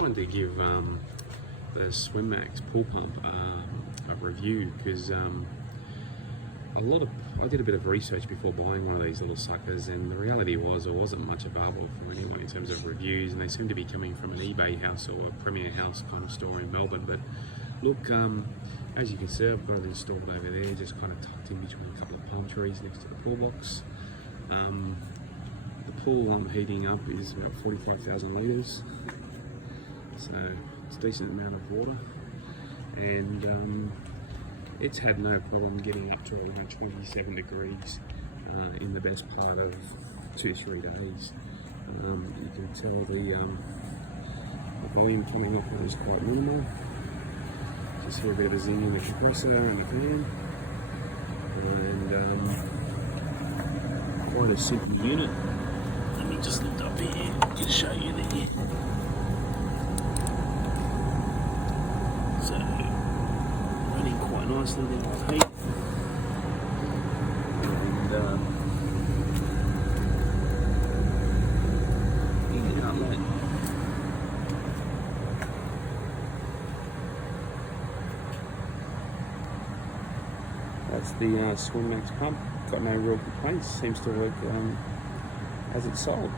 I wanted to give the Swimmax pool pump a review because I did a bit of research before buying one of these little suckers, and the reality was there wasn't much available from anyone in terms of reviews, and they seem to be coming from an eBay house or a Premier House kind of store in Melbourne. But look, as you can see, I've got it installed over there, just kind of tucked in between a couple of palm trees next to the pool box. The pool I'm heating up is about 45,000 litres, so it's a decent amount of water, and it's had no problem getting up to around 27 degrees in the best part of 2-3 days. You can tell the volume coming off on is quite minimal. Just hear a bit of a zing in the compressor and the fan, and quite a simple unit. Let me just lift up here and show you there. So, running quite nicely there with heat. And in outlet. That's the Swimmax pump. Got no real complaints. Seems to work as it's sold.